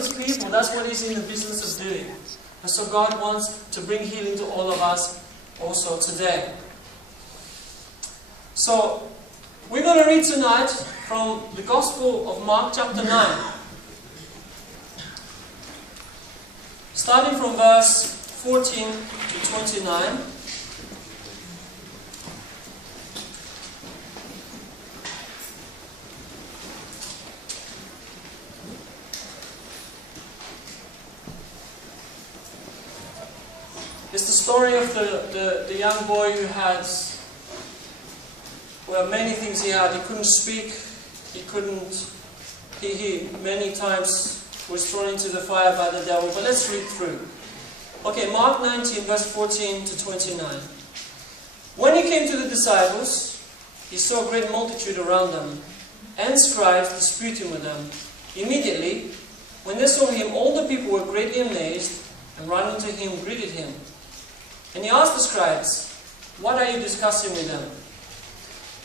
heals people. That's what He's in the business of doing. And so God wants to bring healing to all of us also today. So, we're going to read tonight from the Gospel of Mark chapter 9. Starting from verse 14 to 29. It's the story of the young boy who had, well, many things he had. He couldn't speak, he many times was thrown into the fire by the devil. But let's read through. Okay, Mark 19, verse 14 to 29. When he came to the disciples, he saw a great multitude around them, and scribes disputing with them. Immediately, when they saw him, all the people were greatly amazed, and running to him, greeted him. And he asked the scribes, "What are you discussing with them?"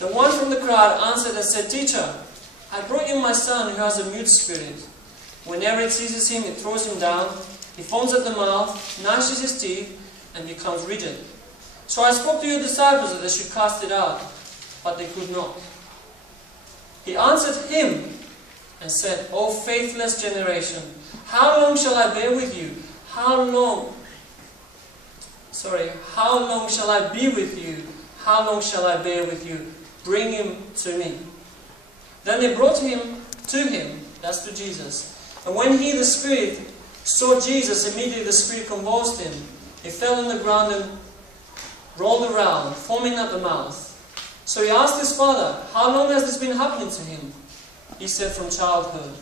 The one from the crowd answered and said, "Teacher, I brought you my son who has a mute spirit. Whenever it seizes him, it throws him down. He foams at the mouth, gnashes his teeth, and becomes rigid. So I spoke to your disciples that they should cast it out, but they could not." He answered him and said, "O faithless generation, how long shall I bear with you? How long shall I be with you? How long shall I bear with you? Bring him to me." Then they brought him to him, that's to Jesus. And when he, the spirit, saw Jesus, immediately the spirit convulsed him. He fell on the ground and rolled around, foaming at the mouth. So he asked his father, "How long has this been happening to him?" He said, "From childhood.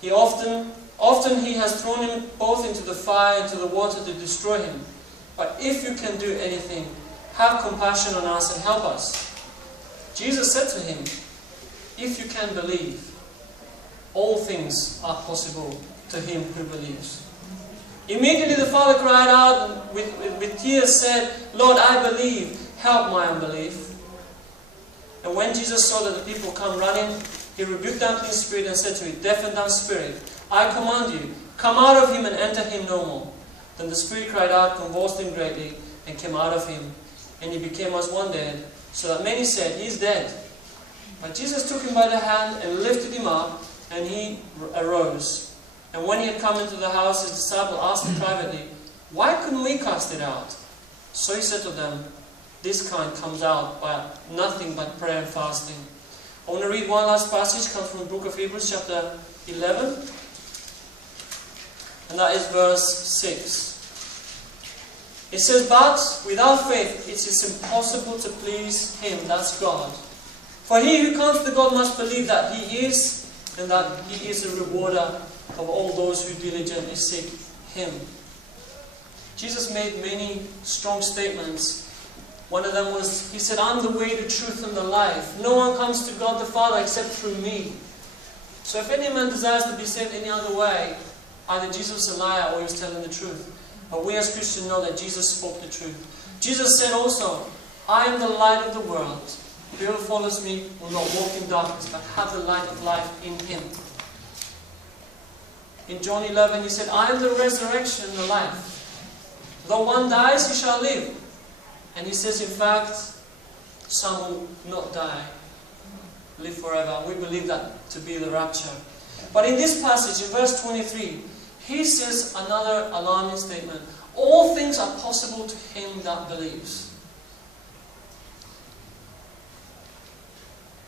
He often he has thrown him both into the fire and into the water to destroy him. But if you can do anything, have compassion on us and help us." Jesus said to him, "If you can believe, all things are possible to him who believes." Immediately the father cried out and with tears said, "Lord, I believe, help my unbelief." And when Jesus saw that the people come running, he rebuked the unclean spirit and said to it, "Deaf and dumb spirit, I command you, come out of him and enter him no more." Then the spirit cried out, convulsed him greatly, and came out of him. And he became as one dead, so that many said, "He is dead." But Jesus took him by the hand and lifted him up, and he arose. And when he had come into the house, his disciple asked him privately, "Why couldn't we cast it out?" So he said to them, "This kind comes out by nothing but prayer and fasting." I want to read one last passage, comes from the book of Hebrews chapter 11. And that is verse 6. It says, "But without faith it is impossible to please Him," that's God. "For he who comes to God must believe that He is, and that He is a rewarder of all those who diligently seek Him." Jesus made many strong statements. One of them was, He said, "I'm the way, the truth, and the life. No one comes to God the Father except through me." So if any man desires to be saved any other way, either Jesus was a liar or He was telling the truth. But we as Christians know that Jesus spoke the truth. Jesus said also, "I am the light of the world. Whoever follows me will not walk in darkness, but have the light of life in him." In John 11 He said, "I am the resurrection and the life. Though one dies, he shall live." And He says, in fact, some will not die, live forever. We believe that to be the rapture. But in this passage, in verse 23, He says another alarming statement. All things are possible to him that believes.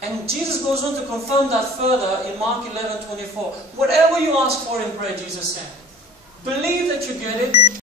And Jesus goes on to confirm that further in Mark 11:24. Whatever you ask for in prayer, Jesus said, believe that you get it,